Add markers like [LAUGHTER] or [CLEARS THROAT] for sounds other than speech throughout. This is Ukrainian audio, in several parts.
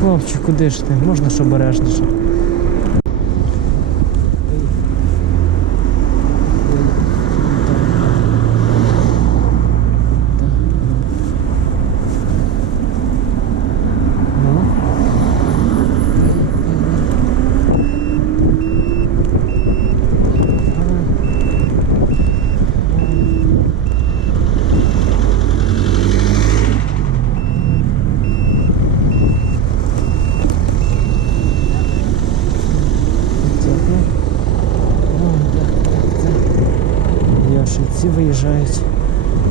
Хлопчик, куди ж ти? Можна ж обережніше. Ну. Дякую. Ну, так, так, так. Йоші, ці виїжджають.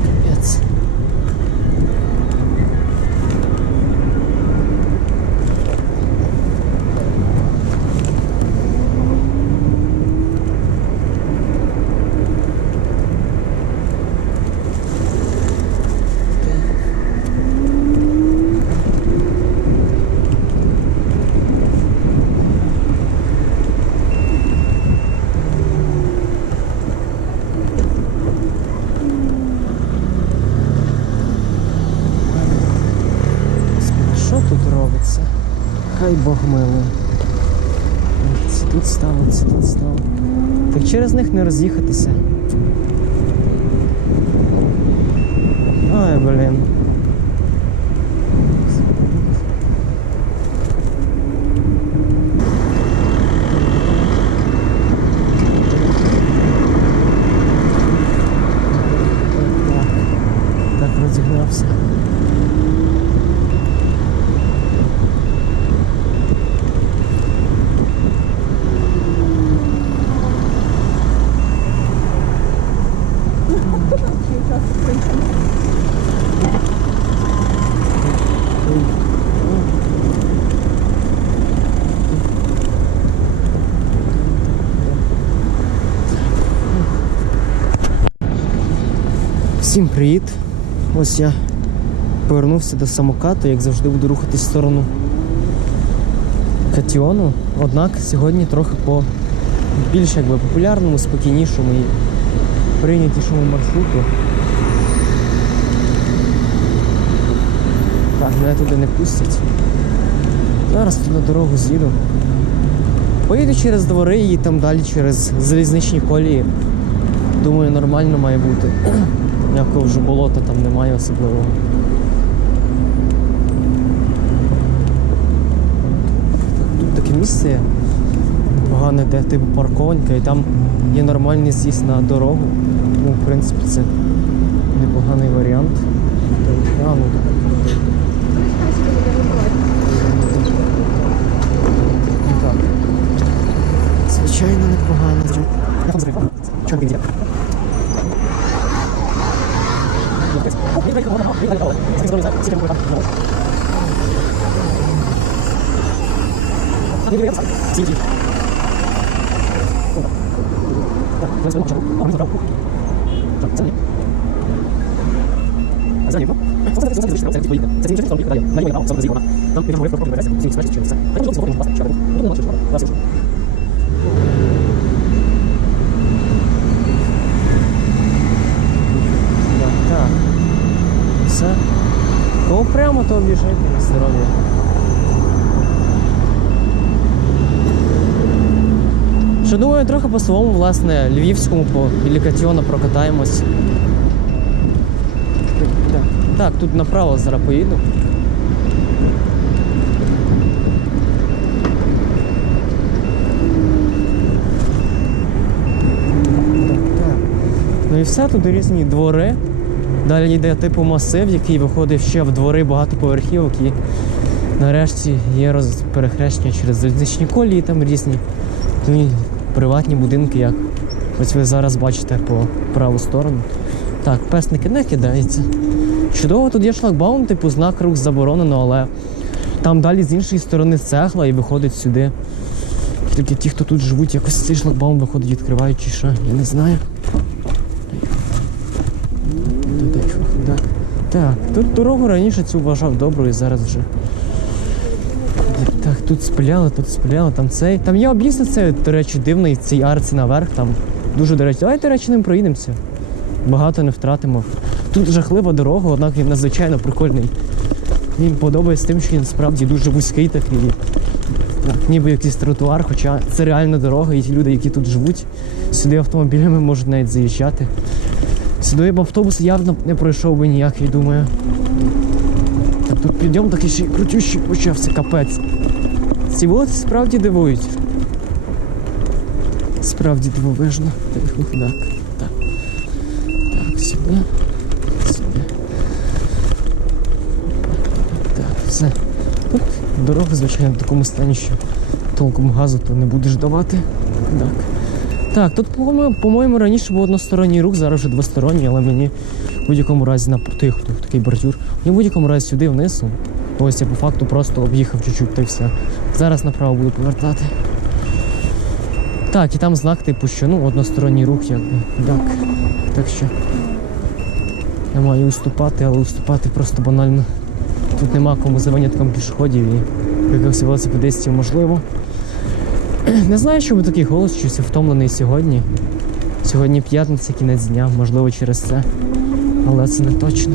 Капець. Господи, що тут робиться? Хай Бог милує. Ці тут стало, ці тут стало. Так через них не роз'їхатися. Ай, блін. Так, так розігнався. Всім привіт! Ось я повернувся до самокату, як завжди буду рухатись в сторону Катіону. Однак сьогодні трохи по більш якби популярному, спокійнішому і прийнятішому маршруту. Так, мене туди не пустять. Зараз тут на дорогу з'їду. Поїду через двори і там далі через залізничні колії. Думаю, нормально має бути. Ніякого вже болота там немає особливого. Тут таке місце є погане, де типу парковонька, і там є нормальний з'їзд на дорогу. Тому, в принципі, це непоганий варіант. А, ну, так. Звичайно, непогано. Я там зрив. Чого не Так, так. Все. Кому прямо, то об'їжджайте на здоров'я. Що думаю, трохи по своєму, власне, львівському по Ілікатіону прокатаємось. Так, так, тут направо зараз поїду. Ну і все, тут різні двори. Далі йде типу масив, який виходить ще в двори багатоповерхівок і нарешті є перехрещення через залізничні колії, там різні ну, і приватні будинки, як ось ви зараз бачите по праву сторону. Так, песники не кидається. Чудово, тут є шлагбаум, типу знак рух заборонено, але там далі з іншої сторони цегла і виходить сюди. Тільки ті, хто тут живуть, якось цей шлагбаум виходить, відкривають чи що, я не знаю. Та так, Так, так, тут дорогу раніше цю вважав доброю, зараз вже. Так, тут спиляли, тут спиляли, там цей. Там є об'їзд цей, до речі, дивний, цій арці наверх, там дуже, до речі, давайте, до речі, ним проїдемося. Багато не втратимо. Тут жахлива дорога, однак він надзвичайно прикольний Він подобається тим, що він справді дуже вузький такий. Так, ніби якийсь тротуар, хоча це реальна дорога, і ті люди, які тут живуть, сюди автомобілями можуть навіть заїжджати. Сюди б автобус явно не пройшов би ніякий, думаю. Так тут підйом такий ще крутющий почався, капець. Ці вулиці справді дивують. Справді дивовижно. Так, так. Так, так сюди. Сюди. Так, все. Тут дорога, звичайно, в такому стані, що толком газу то не будеш давати. Так. Так, тут, по-моєму, раніше був односторонній рух, зараз вже двосторонній, але мені в будь-якому разі на тих, тих, такий бордюр. Мені в будь-якому разі сюди вниз. Ось я по факту просто об'їхав чуть-чуть та й все. Зараз направо буду повертати. Так, і там знак, типу, що ну, односторонній рух, якби. Так. Так що. Я маю уступати, але уступати просто банально. Тут нема кому за винятком пішоходів і якихось велосипедистів можливо. [CLEARS THROAT] Не знаю, чому такий голос, щось втомлений сьогодні. Сьогодні п'ятниця, кінець дня, можливо, через це. Але це не точно.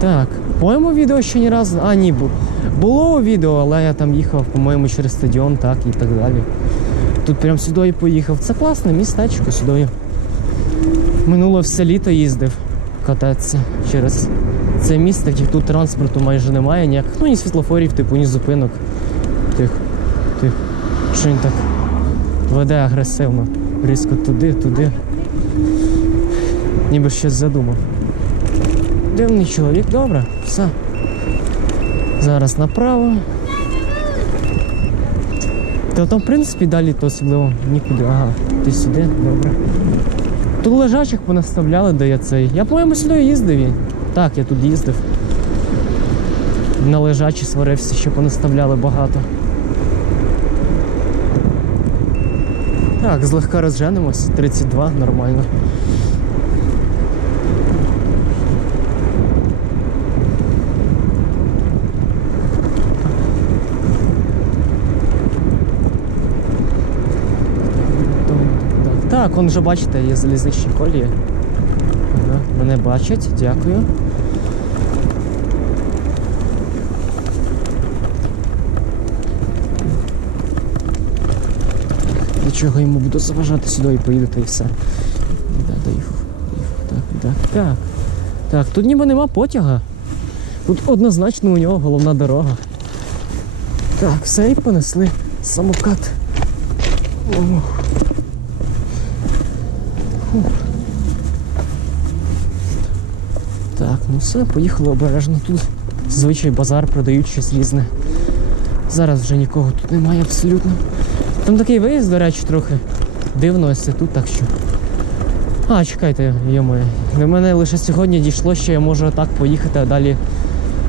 Так. По-моєму, відео ще ні разу. А, ні, бу- було відео, але я там їхав, по-моєму, через стадіон, так і так далі. Тут прям сюди поїхав. Це класне містечко сюди. Минуло все літо їздив кататися через це місто, де тут транспорту майже немає ніяк. Ну, ні світлофорів, типу, ні зупинок. Тих, тих. Що він так веде агресивно. Різко туди, туди. Ніби щось задумав. Дивний чоловік, добре, все. Зараз направо. Та там, в принципі, далі то особливо нікуди. Ага, ти сюди, добре. Тут лежачих понаставляли, де я цей. Я, по-моєму, сюди їздив. і- Так, я тут їздив. На лежачі сварився, що понаставляли багато. Так, злегка розженемось. 32, нормально. Так, он вже бачите, є залізничні колії. Мене бачать, дякую. Для чого йому буду заважати сюди і поїду, та і все. Да, доїхав. доїхав. Так, так, так. Так, тут ніби нема потяга. Тут однозначно у нього головна дорога. Так, все і понесли самокат. Ох. Так, ну все, поїхали обережно тут. Звичай базар продають щось різне. Зараз вже нікого тут немає абсолютно. Там такий виїзд, до речі, трохи дивно ось це тут, так що. А, чекайте, йомо. До мене лише сьогодні дійшло, що я можу так поїхати, а далі.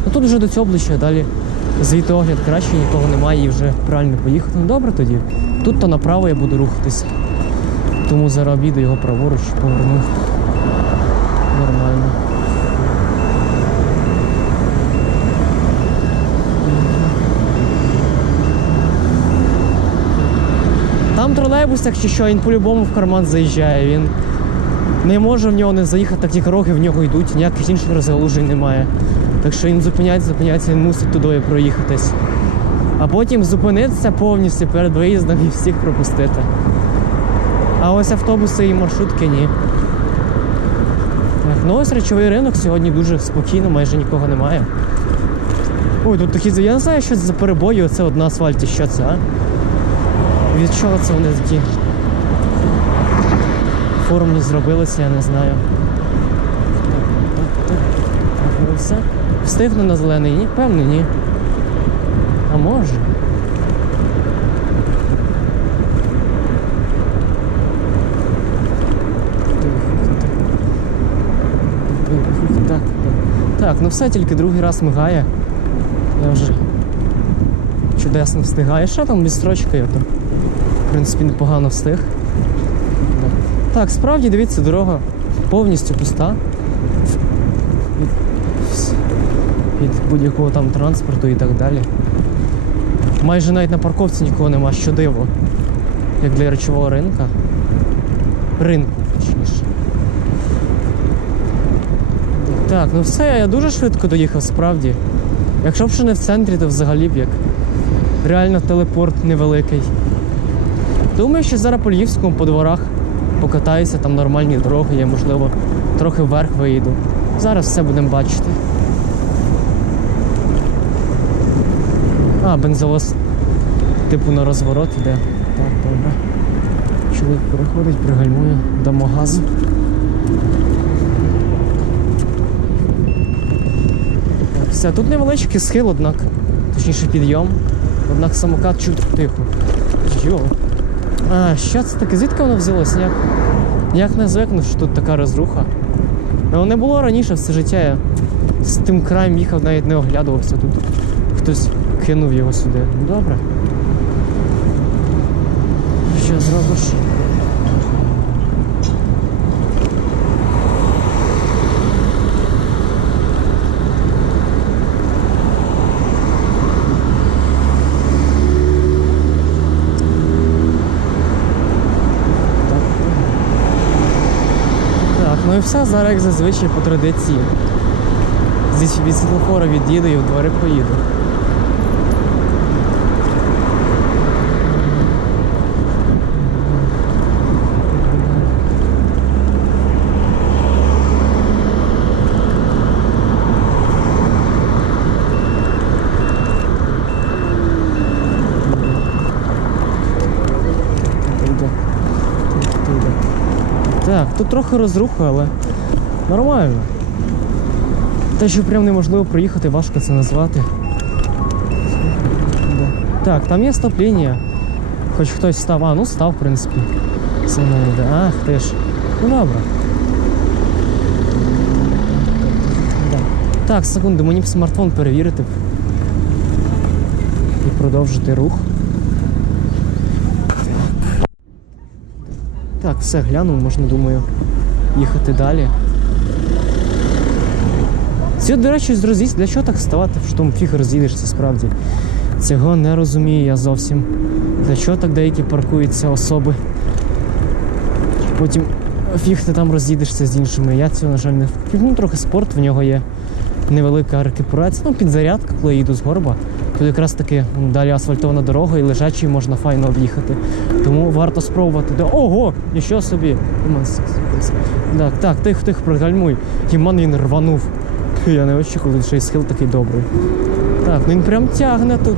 Ну тут вже до цього обличчя, далі звідти огляд краще, нікого немає і вже правильно поїхати. Ну добре тоді. Тут то направо я буду рухатися. Тому зараз обіду його праворуч поверну. Нормально. Тролейбус, якщо що, він по-любому в карман заїжджає. Він не може в нього не заїхати, так ті дороги в нього йдуть, ніяких інших розгалужень немає. Так що він зупиняється, зупиняється, він мусить туди проїхатись. А потім зупинитися повністю перед виїздом і всіх пропустити. А ось автобуси і маршрутки ні. Так, ну ось речовий ринок сьогодні дуже спокійно, майже нікого немає. Ой, тут такі. Я не знаю, що це за перебої, оце от на асфальті, що це, а? Від чого це вони такі формні зробилися, я не знаю. Все. Встигну на зелений? Ні, певно, ні. А може. Так, так. Ну все, тільки другий раз мигає. Я вже чудесно встигаю. Що там відстрочкою? То, в принципі, непогано встиг. Так, справді, дивіться, дорога повністю пуста. Від, від будь-якого там транспорту і так далі. Майже навіть на парковці нікого нема, що диво. Як для речового ринка. Ринку, точніше. Так, ну все, я дуже швидко доїхав, справді. Якщо б ще не в центрі, то взагалі б як. Реально телепорт невеликий. Думаю, що зараз по Львівському по дворах покатаюся, там нормальні дороги є, можливо, трохи вверх виїду. Зараз все будемо бачити. А, бензовоз типу на розворот іде. Так, добре. Чоловік переходить, пригальмує, дамо газу. Так, все, тут невеличкий схил, однак, точніше підйом. Однак самокат чуть тихо. Йо. А, що це таке? Звідки воно взялось? Як, як не звикнув, що тут така розруха? Його не було раніше все життя. Я з тим краєм їхав, навіть не оглядувався тут. Хтось кинув його сюди. Ну добре. Що зробиш? Так, ну і все, зараз як зазвичай по традиції. Зі світлофора від'їду і в двори поїду. Йде. Йде. Так, тут трохи розруха, але нормально. Те, що прям неможливо проїхати, важко це назвати. Так, там є стоп-лінія. Хоч хтось став. А, ну став, в принципі. Це не йде. Ах, ти ж. Ну добре. Так, секунду, мені б смартфон перевірити. І продовжити рух. Так, все глянув, можна, думаю, їхати далі. Це, до речі, зрозісь, для чого так ставати, що там фіг роз'їдешся справді. Цього не розумію я зовсім. Для чого так деякі паркуються особи? Потім фіг ти там роз'їдешся з іншими. Я цього, на жаль, не ну, трохи спорт в нього є. Невелика рекуперація, ну, підзарядка, коли я їду з горба. Тут якраз таки далі асфальтована дорога і лежачий можна файно об'їхати. Тому варто спробувати. Ого! Нічого собі! Так, так, тих, тих, пригальмуй. Іман він рванув. Я не очікував, що і схил такий добрий. Так, ну він прям тягне тут.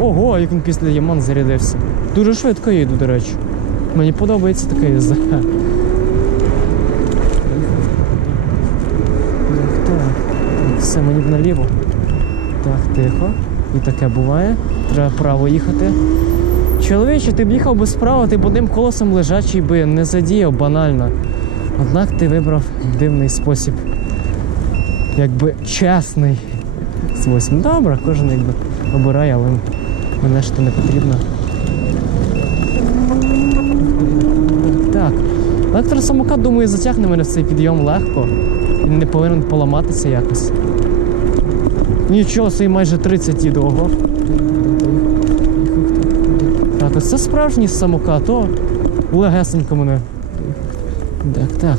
Ого, як він після Яман зарядився. Дуже швидко їду, до речі. Мені подобається такий язик. Так, так, так, все, мені б наліво. Так, тихо. І таке буває. Треба право їхати. Чоловіче, ти б їхав би справа, ти б одним колесом лежачий би не задіяв банально. Однак ти вибрав дивний спосіб. Якби чесний спосіб. Добре, кожен якби обирає, але мене ж то не потрібно. Так. Електросамокат, думаю, затягне мене в цей підйом легко. Він не повинен поламатися якось. Нічого, собі майже 30 їду, ого. Так, ось це справжній самокат, о, легесенько мене. Так, так.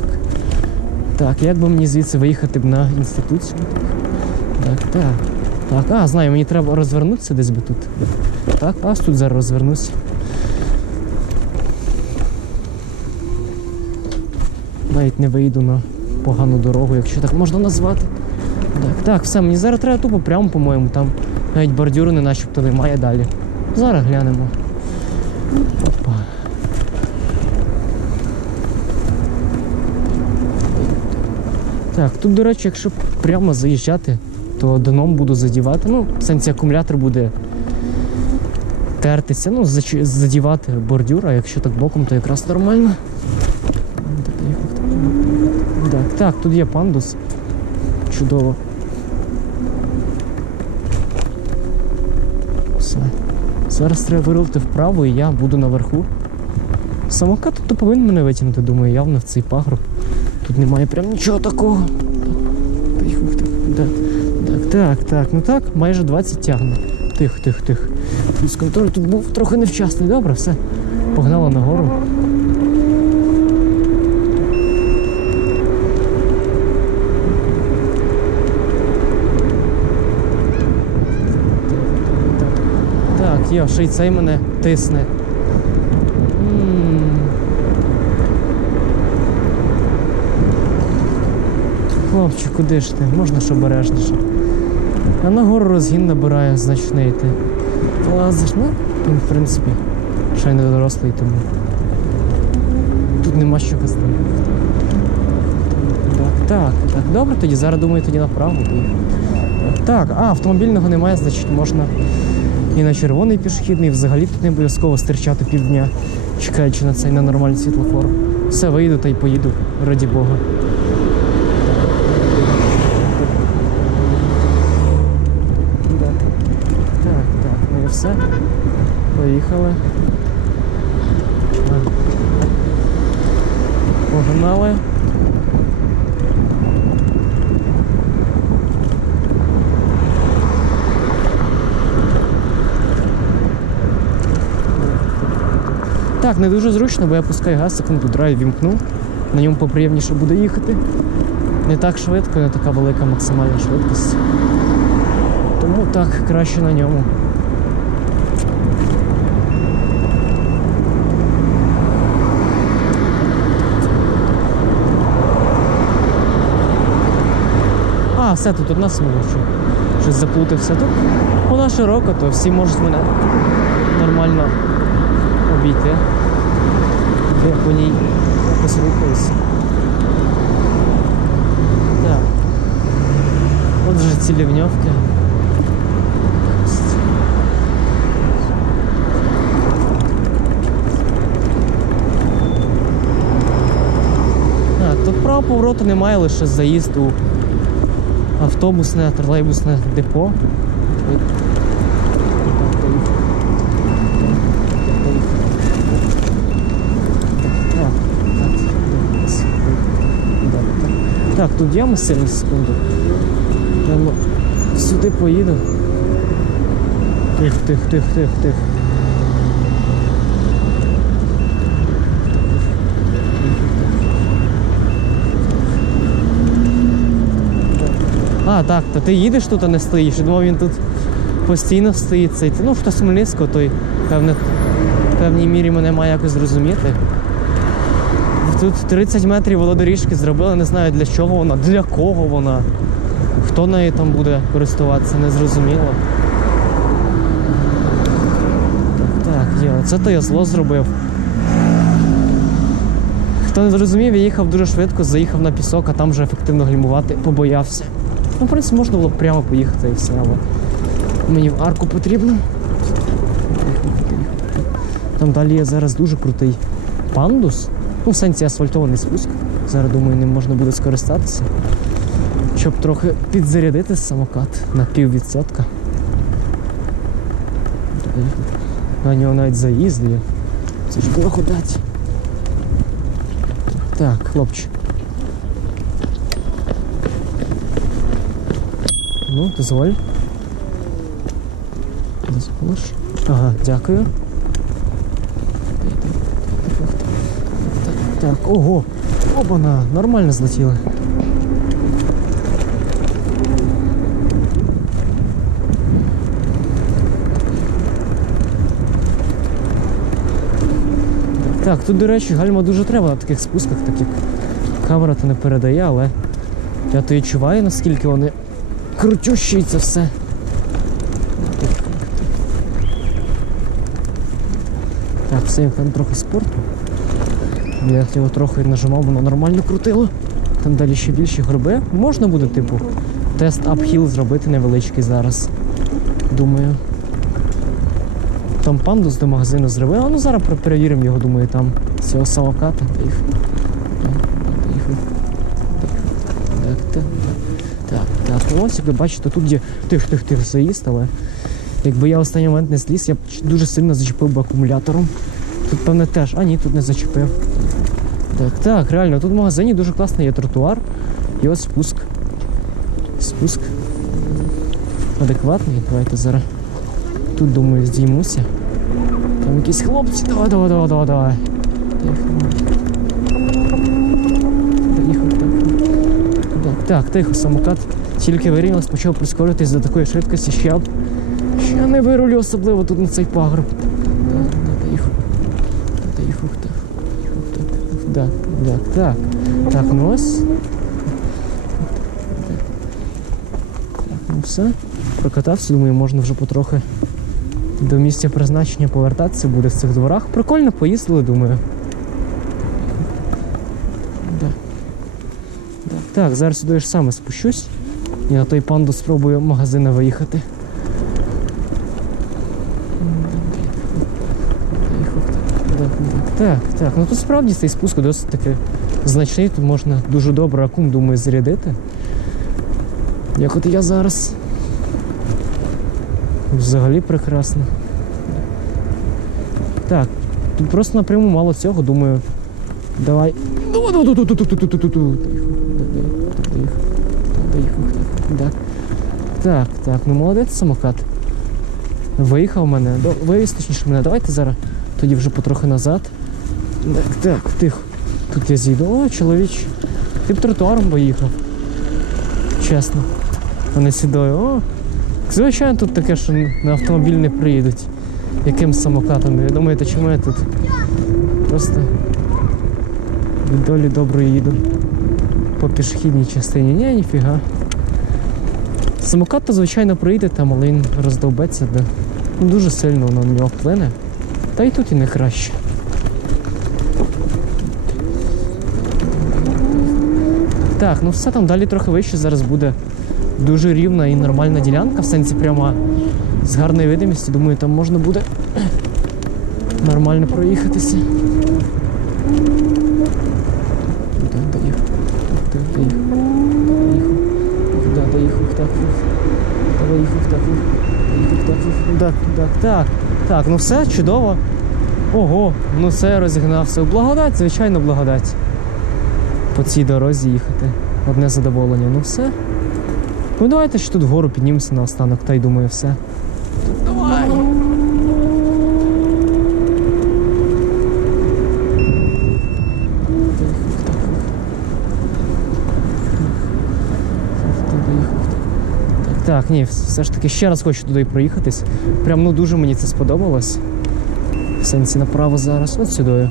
Так, як би мені звідси виїхати б на інституцію? Так, так. Так, а, знаю, мені треба розвернутися десь би тут. Так, аж тут зараз розвернуся. Навіть не вийду на погану дорогу, якщо так можна назвати. Так, так, все, мені зараз треба тупо прямо, по-моєму, там навіть бордюру не начебто немає далі. Зараз глянемо. Опа. Так, тут, до речі, якщо прямо заїжджати, то дном буду задівати. Ну, в сенсі акумулятор буде тертися, ну, задівати бордюр, а якщо так боком, то якраз нормально. Так, так, тут є пандус. Чудово. Все. Зараз треба вирулити вправо, і я буду наверху. Самокат тут повинен мене витягнути, думаю, явно в цей пагорб. Тут немає прям нічого такого. Так, так, так, так. Ну так, майже 20 тягне. Тихо. Плюс контроль тут був трохи невчасний. Добре, все. Погнала нагору. Так, йо, ще й цей мене тисне. М. Хлопче, куди ж ти? Можна ж обережніше. А нагору розгін набирає значний ти. Лазиш, ну, в принципі, ще й не дорослий тому. Тут нема що казати. Так, так, так, добре, тоді зараз думаю, тоді направо. Так, а, автомобільного немає, значить можна і на червоний пішохідний, і взагалі тут не обов'язково стирчати півдня, чекаючи на цей на нормальний світлофор. Все, вийду та й поїду, раді Бога. Так, так, ну і все. Поїхали. Погнали. Так, не дуже зручно, бо я пускаю газ, секунду драйв вімкну. На ньому поприємніше буде їхати. Не так швидко, не така велика максимальна швидкість. Тому так краще на ньому. А, все тут одна смуга. що Щось заплутався тут. Вона широка, то всі можуть мене нормально обійти. Я по ній якось рухаюся. Так. От вже ці лівньовки. Тут правого повороту немає, лише заїзд у автобусне, тролейбусне депо. Так, Так, так, так, так. Так, тут ями сильно секунду. Прямо сюди поїду. Тих, тих, тих, тих, тих. А, так, то ти їдеш тут, а не стоїш. Я думав, він тут постійно стоїть. Цей. Ну, хто з Хмельницького, той певне, в певній мірі мене має якось зрозуміти. Тут 30 метрів велодоріжки зробили, не знаю для чого вона, для кого вона. Хто нею там буде користуватися, не зрозуміло. Так, є, це то я зло зробив. Хто не зрозумів, я їхав дуже швидко, заїхав на пісок, а там вже ефективно гальмувати, побоявся. Ну, в принципі, можна було б прямо поїхати і все, але мені в арку потрібно. Там далі є зараз дуже крутий пандус. Ну, в сенсі асфальтований спуск. Зараз думаю, ним можна буде скористатися. Щоб трохи підзарядити самокат на піввідсотка. На нього навіть заїзд є. Це ж благодать. Так, хлопче. Ну, дозволь. Дозволиш? Ага, дякую. Так, ого! Обана, нормально злетіли. Так, тут, до речі, гальма дуже треба на таких спусках, так як камера то не передає, але я то відчуваю, наскільки вони крутющі і це все. Так, все, там трохи спорту. Я його трохи нажимав, воно нормально крутило. Там далі ще більші горби. Можна буде, типу, тест апхіл зробити невеличкий зараз. Думаю. Там пандус до магазину зробив. А ну зараз перевіримо його, думаю, там з цього самоката. Поїхав. Так, так. Так. Ну, Ось, як ви бачите, тут є тих-тих-тих заїзд, але якби я останній момент не зліз, я б дуже сильно зачепив би акумулятором. Тут, певне, теж. А ні, тут не зачепив. Так, так, реально, тут в магазині дуже класний є тротуар. І ось спуск. Спуск. Адекватний. Давайте зараз тут, думаю, здіймуся. Там якісь хлопці. Давай, давай, давай, давай, давай. Тихо. Так. Так, тихо, самокат. Тільки вирівнялась, почав прискоритись до такої швидкості, що я, я не вирулю особливо тут на цей пагорб. Так, так, доїхав. Так, доїхав, так. доїхав, Так, так, так, ну ось. Так, ну все. Прокатався, думаю, можна вже потрохи до місця призначення повертатися буде в цих дворах. Прикольно поїздили, думаю. Так, зараз сюди ж саме спущусь. І на той панду спробую магазина виїхати. Так, так. Ну тут справді цей спуск досить таки значний, тут можна дуже добре акум, думаю, зарядити. Як от я зараз. Взагалі прекрасно. Так, тут просто напряму мало цього, думаю. Давай. Так, так, ну молодець самокат. Виїхав мене, вивіз точніше мене. Давайте зараз тоді вже потрохи назад. Так, так, тихо. Тут я зійду. О, чоловіч. Ти б тротуаром поїхав. Чесно. Не сідою. О. Звичайно, тут таке, що на автомобіль не приїдуть. Яким самокатом? Ви думаєте, чому я тут? Просто від долі доброї їду. По пішохідній частині. Ні, ніфіга. Самокат то, звичайно, приїде там, але він роздовбеться, де. Ну, дуже сильно воно на нього вплине. Та й тут і не краще. Так, ну все там далі трохи вище зараз буде дуже рівна і нормальна ділянка, в сенсі прямо з гарною видимістю. Думаю, там можна буде [CLEARS THROAT] нормально проїхатися. Так, доїхав. Так, доїхав. Доїхав. Да, доїхав, так. Доїхав, так. Доїхав, так. Так, так, так. Так, ну все, чудово. Ого, ну все, розігнався. Благодать, звичайно, благодать. По цій дорозі їхати. Одне задоволення. Ну все. Ну давайте ще тут вгору піднімемося на останок, та й думаю, все. Давай! Так, ні, все ж таки ще раз хочу туди проїхатись. Прям ну дуже мені це сподобалось. В сенсі направо зараз, от сюди.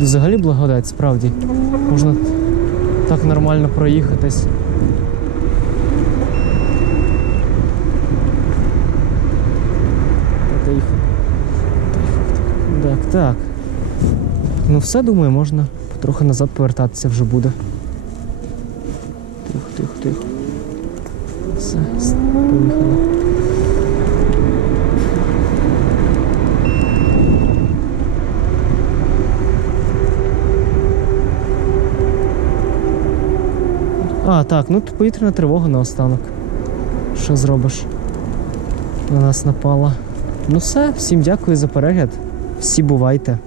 Взагалі благодать, справді. Можна так нормально проїхатись. Так, так. Ну все, думаю, можна потрохи назад повертатися вже буде. Тихо, тихо, тихо. Все, с- поїхали. А, так, ну повітряна тривога наостанок. Що зробиш? На нас напала. Ну все, всім дякую за перегляд. Всі бувайте.